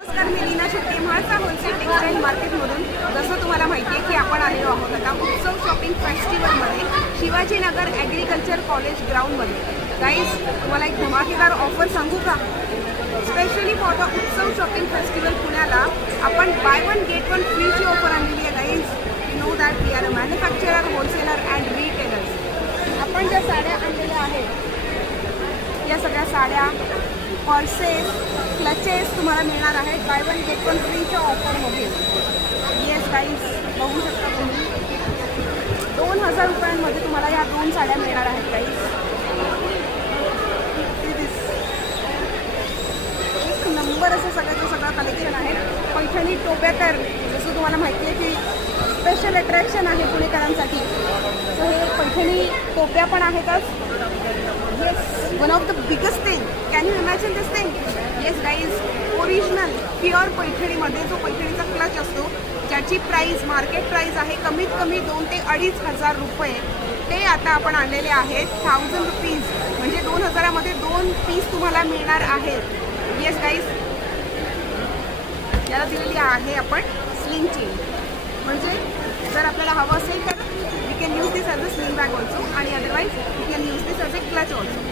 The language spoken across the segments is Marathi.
नमस्कार, मी लीना शेट्टी, म्हाळसा होलसेल टेक्सटाईल मार्केटमधून. जसं तुम्हाला माहिती आहे की आपण आलेलो आहोत आता उत्सव शॉपिंग फेस्टिवलमध्ये शिवाजीनगर ॲग्रिकल्चर कॉलेज ग्राउंडमध्ये. गाईज, तुम्हाला एक धमाकेदार ऑफर सांगू का? Specially for the Utsav shopping festival पुण्याला आपण बाय वन गेट वन फ्रीची ऑफर आणलेली आहे. Guys, you know that we are a manufacturer, wholesaler and retailers. आपण ज्या साड्या आणलेल्या आहेत या सगळ्या साड्या, पर्सेस, क्लचेस तुम्हाला मिळणार आहेत बाय वन गेट वन फ्रीच्या ऑफरमध्ये. येस गाईज, बघू शकता तुम्ही 2000 रुपयांमध्ये तुम्हाला ह्या 2 साड्या मिळणार आहेत. गाईज, एक नंबर असं सगळ्याचं सगळं कलेक्शन आहे. पैठणी टोप्या तर जसं तुम्हाला माहिती आहे की स्पेशल अट्रॅक्शन आहे पुणेकरांसाठी. सो हे पैठणी टोप्या पण आहेतच. Yes, one of the biggest thing, can you imagine this thing? Yes guys, original pure पैठणीमध्ये जो पैठणीचा क्लच असतो ज्याची प्राईस मार्केट प्राईस आहे कमीत कमी 2 ते 2,500 रुपये, ते आता आपण आणलेले आहेत 1000 रुपीज. म्हणजे 2000मध्ये 2 पीस तुम्हाला मिळणार आहेत. येस गाईज, याला दिलेली आहे आपण स्लिंग चेन. म्हणजे जर आपल्याला हवं असेल तर we can use this as a sling bag also, आणि otherwise we can use this as a clutch also.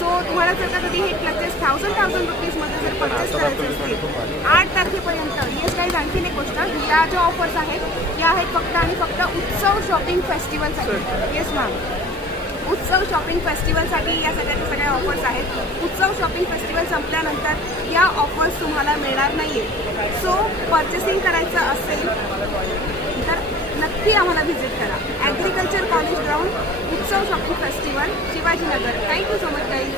So तुम्हाला जर का कधी हे क्लचेस 1000 रुपीजमध्ये जर परचेस करायचे असतील 8 तारखेपर्यंत. येस गाईज, आणखीन एक गोष्ट, या ज्या ऑफर्स आहेत या आहेत फक्त आणि फक्त उत्सव शॉपिंग फेस्टिवलसाठी. येस मॅम, उत्सव शॉपिंग फेस्टिवलसाठी या सगळ्या ऑफर्स आहेत. उत्सव शॉपिंग फेस्टिवल संपल्यानंतर या ऑफर्स तुम्हाला मिळणार नाही आहे. सो परचेसिंग करायचं असेल तर नक्की आम्हाला व्हिजिट करा. ॲग्रिकल्चर कॉलेज ग्राउंड, उत्सव shopping festival, Shivajinagar. Thank you so much guys.